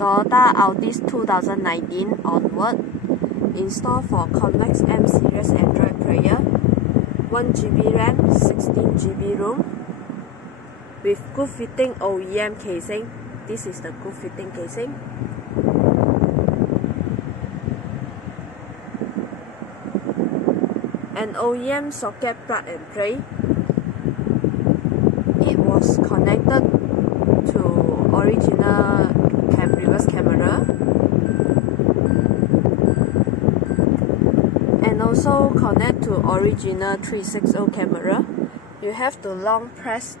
Toyota Altis 2019 onward. Install for Convex M series Android player, 1GB RAM, 16GB room, with good fitting OEM casing. This is the good fitting casing. An OEM socket plug and play. It was connected to original reverse camera, and also connect to original 360 camera. You have to long press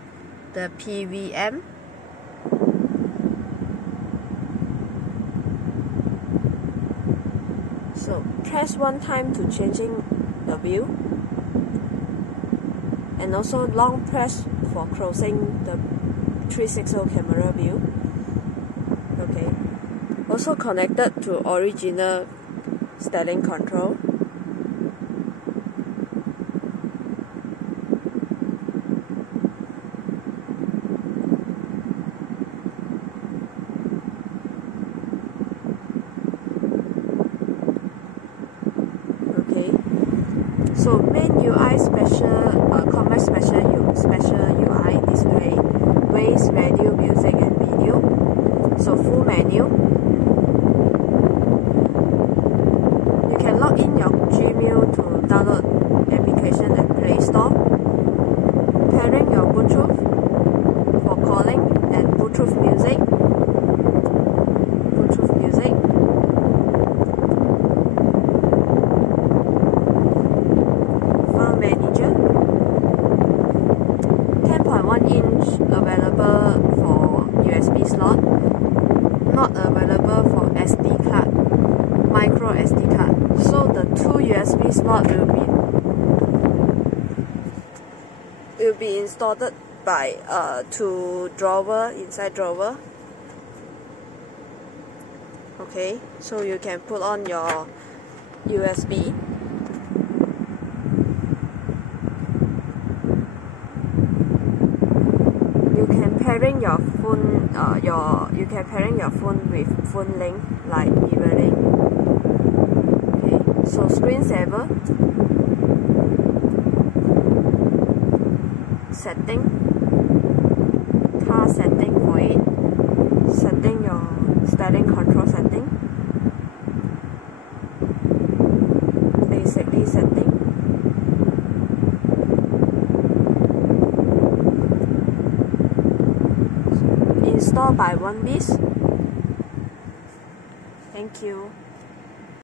the PWM. So press one time to changing the view, and also long press for closing the 360 camera view. Okay. Also connected to original steering control. Okay. So main UI Convex special UI display waves, radio, music and video. So full menu. You can log in your Gmail to download application and Play Store. Pairing your Bluetooth for calling and Bluetooth music. File manager. 10.1 inch available for USB slot. Not available for SD card, micro SD card. So the two USB slot will be installed by two drawer, inside drawer. Okay, so you can put on your USB. You can pairing your phone. You can pairing your phone with phone link like mirroring. Okay, so screensaver, setting, car setting for it, setting your steering control setting, basically setting. Install by one piece. Thank you.